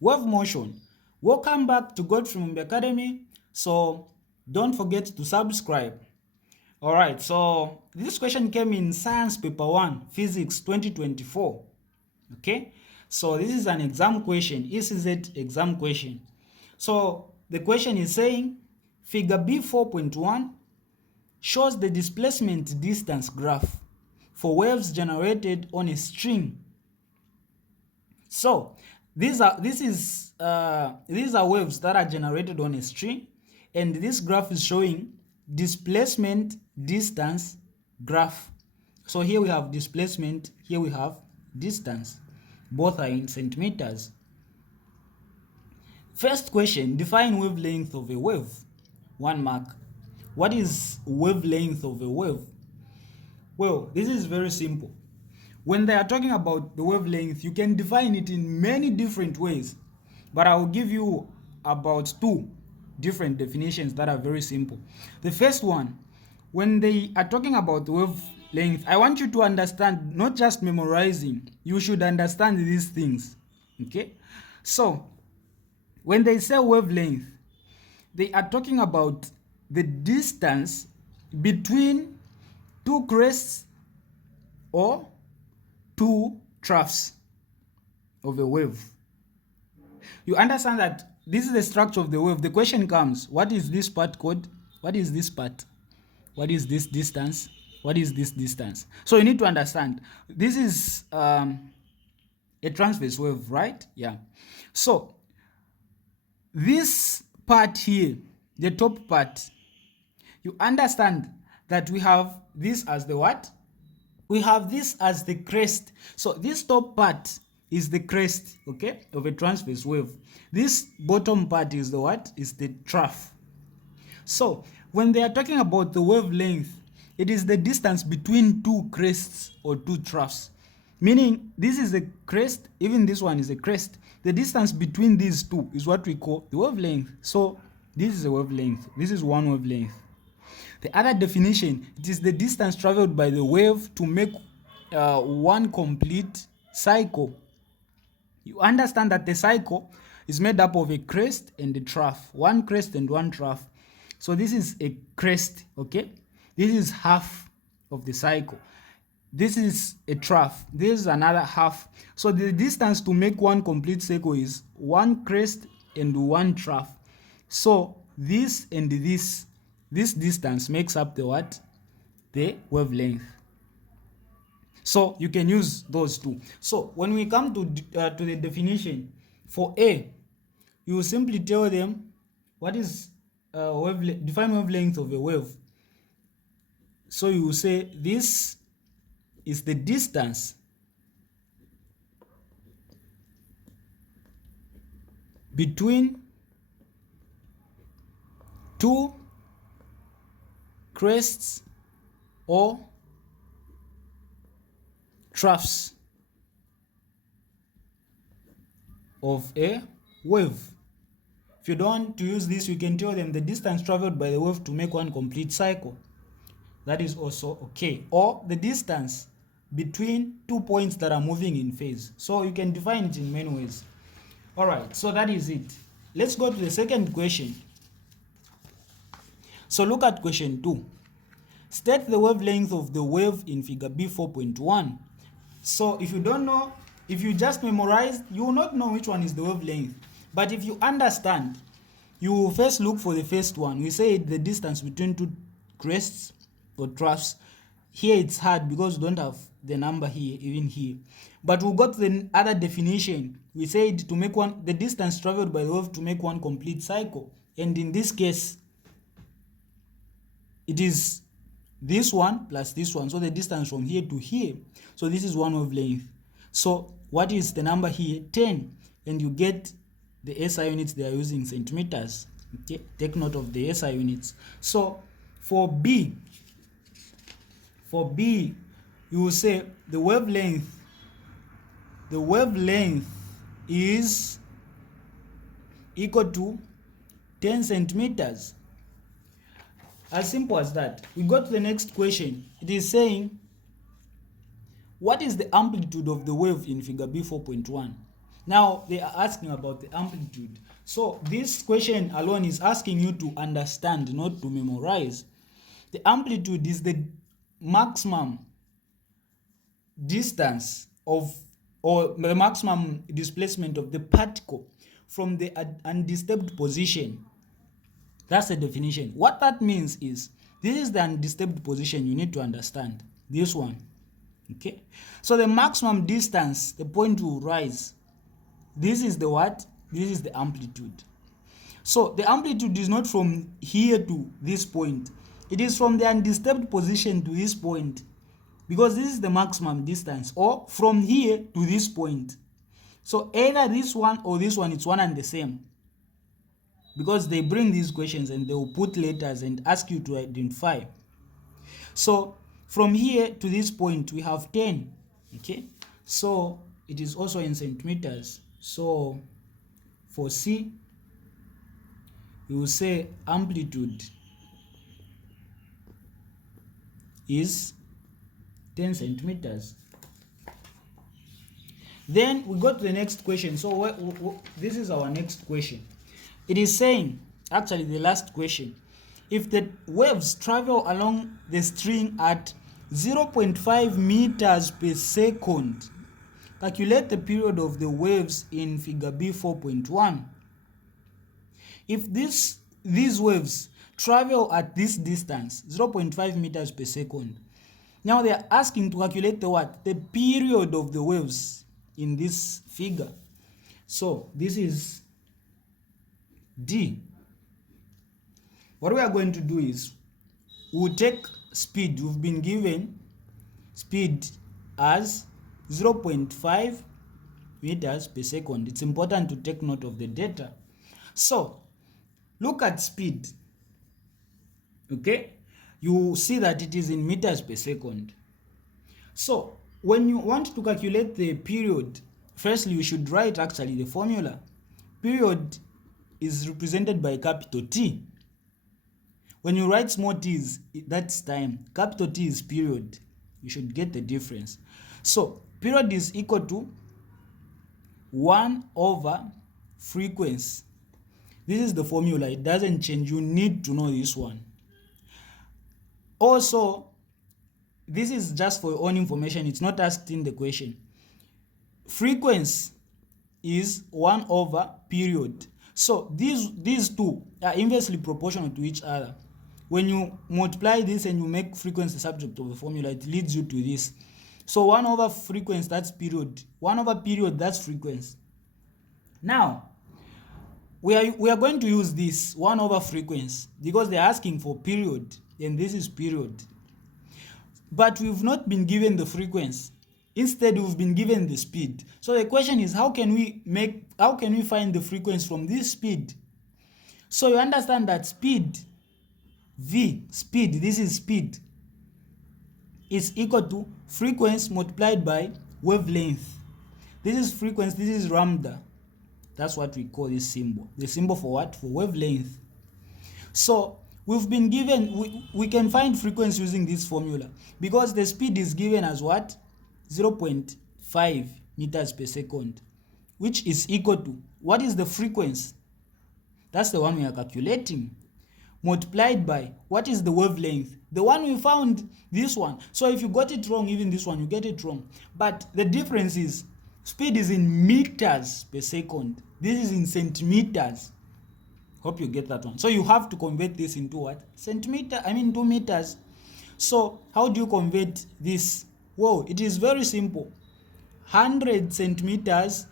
wave motion. Welcome back to Godfrey Academy. So don't forget to subscribe. All right, so this question came in Science Paper 1, Physics 2024. Okay, so this is an exam question, ECZ exam question. So the question is saying, figure B 4.1 shows the displacement distance graph for waves generated on a string. So these are waves that are generated on a string, and this graph is showing displacement distance graph. So here we have displacement, here we have distance. Both are in centimeters. First question, define wavelength of a wave. 1 mark. What is wavelength of a wave? Well, this is very simple. When they are talking about the wavelength, you can define it in many different ways, but I will give you about 2 different definitions that are very simple. The first one, when they are talking about the wavelength, I want you to understand, not just memorizing, you should understand these things. Okay? So, when they say wavelength, they are talking about the distance between 2 crests or 2 troughs of a wave. You understand that this is the structure of the wave. The question comes, what is this part called? What is this part? What is this distance? What is this distance? So you need to understand, this is a transverse wave, right? Yeah. So this part here, the top part, you understand that we have this as the what? We have this as the crest. So this top part is the crest, okay, of a transverse wave. This bottom part is the what? Is the trough. So when they are talking about the wavelength, it is the distance between 2 crests or 2 troughs. Meaning this is a crest, even this one is a crest. The distance between these 2 is what we call the wavelength. So this is a wavelength. This is one wavelength. The other definition, it is the distance traveled by the wave to make one complete cycle. You understand that the cycle is made up of a crest and a trough. One crest and one trough. So this is a crest, okay? This is half of the cycle. This is a trough. This is another half. So the distance to make one complete cycle is one crest and one trough. So this and this distance makes up the what? The wavelength. So you can use those 2. So when we come to the definition for A, you will simply tell them what is define wavelength of a wave. So you will say this is the distance between 2 crests or troughs of a wave. If you don't want to use this, you can tell them the distance traveled by the wave to make one complete cycle. That is also okay. Or the distance between 2 points that are moving in phase. So you can define it in many ways. All right, so that is it. Let's go to the second question. So look at question 2. State the wavelength of the wave in figure B 4.1. So if you don't know, if you just memorize, you will not know which one is the wavelength. But if you understand, you will first look for the first one. We say the distance between 2 crests or troughs. Here it's hard because we don't have the number here, even here. But we got the other definition. We said to make the distance traveled by the wave to make one complete cycle. And in this case, it is this one plus this one. So the distance from here to here. So this is one wavelength. So what is the number here? 10. And you get the SI units, they are using centimeters. Okay, take note of the SI units. So for B, you will say the wavelength is equal to 10 centimeters. As simple as that. We go to the next question. It is saying, what is the amplitude of the wave in figure B 4.1? Now they are asking about the amplitude. So this question alone is asking you to understand, not to memorize. The amplitude is the maximum distance of, or the maximum displacement of the particle from the undisturbed position. That's the definition. What that means is, this is the undisturbed position. You need to understand this one. Okay, so the maximum distance the point will rise, this is the what? This is the amplitude. So the amplitude is not from here to this point, it is from the undisturbed position to this point, because this is the maximum distance, or from here to this point. So either this one or this one, it's one and the same, because they bring these questions and they will put letters and ask you to identify. So from here to this point we have 10. Okay, so it is also in centimeters. So for C, you will say amplitude is 10 centimeters. Then we go to the next question. So this is our next question. It is saying, actually the last question, if the waves travel along the string at 0.5 meters per second, calculate the period of the waves in figure B 4.1. If these waves travel at this distance, 0.5 meters per second, now they are asking to calculate the what? The period of the waves in this figure. So this is D. What we are going to do is, we'll take speed. We've been given speed as 0.5 meters per second. It's important to take note of the data. So look at speed. Okay, you see that it is in meters per second. So when you want to calculate the period, firstly you should write actually the formula. Period is represented by capital T. When you write small t's, that's time. Capital T is period. You should get the difference. So period is equal to 1 over frequency. This is the formula. It doesn't change. You need to know this one. Also, this is just for your own information. It's not asked in the question. Frequency is 1 over period. So these two are inversely proportional to each other. When you multiply this and you make frequency the subject of the formula, it leads you to this. So 1 over frequency, that's period. 1 over period, that's frequency. Now, we are going to use this 1 over frequency because they're asking for period, and this is period. But we've not been given the frequency. Instead, we've been given the speed. So the question is, how can we find the frequency from this speed? So you understand that speed, V, speed, this is speed, is equal to frequency multiplied by wavelength. This is frequency, this is lambda. That's what we call this symbol. The symbol for what? For wavelength. So we've been given, we can find frequency using this formula because the speed is given as what? 0.5 meters per second, which is equal to, what is the frequency? That's the one we are calculating, multiplied by, what is the wavelength? The one we found, this one. So if you got it wrong, even this one, you get it wrong. But the difference is, speed is in meters per second. This is in centimeters. Hope you get that one. So you have to convert this into what? Centimeter, 2 meters. So how do you convert this? Well, it is very simple. 100 centimeters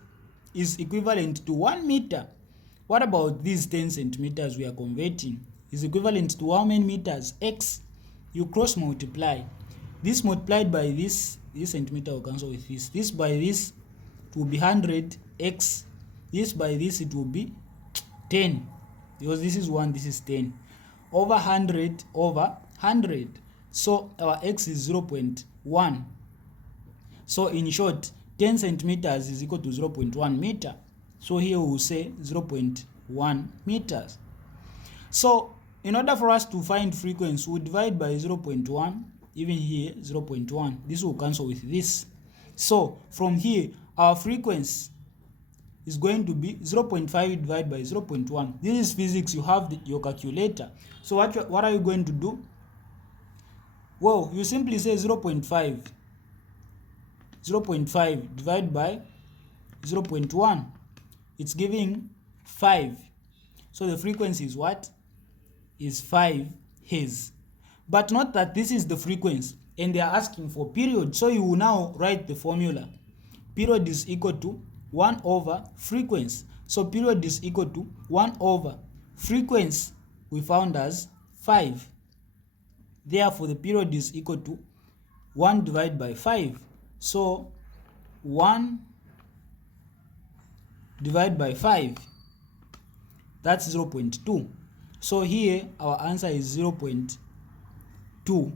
is equivalent to 1 meter. What about these 10 centimeters we are converting? Is equivalent to how many meters? X. You cross multiply. This multiplied by this centimeter will cancel with this. This by this, it will be 100 x. This by this, it will be 10. Because this is 1, this is 10. Over 100 over 100. So our x is 0.1. So in short, 10 centimeters is equal to 0.1 meter. So here we will say 0.1 meters. So in order for us to find frequency, we'll divide by 0.1, even here 0.1. This will cancel with this. So from here, our frequency is going to be 0.5 divided by 0.1. This is physics. You have your calculator. So what are you going to do? Well, you simply say 0.5 divided by 0.1. It's giving 5. So the frequency is what? Is 5 Hz. But not that this is the frequency, and they are asking for period. So you will now write the formula. Period is equal to 1 over frequency. So period is equal to 1 over frequency we found as 5. Therefore, the period is equal to 1 divided by 5. So 1 divided by 5, that's 0.2. So here our answer is 0.2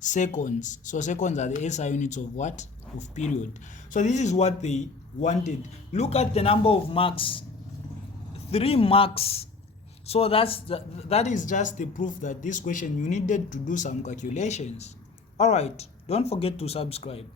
seconds. So seconds are the SI units of what? Of period. So this is what they wanted. Look at the number of marks. 3 marks. So that is just the proof that this question you needed to do some calculations. All right, don't forget to subscribe.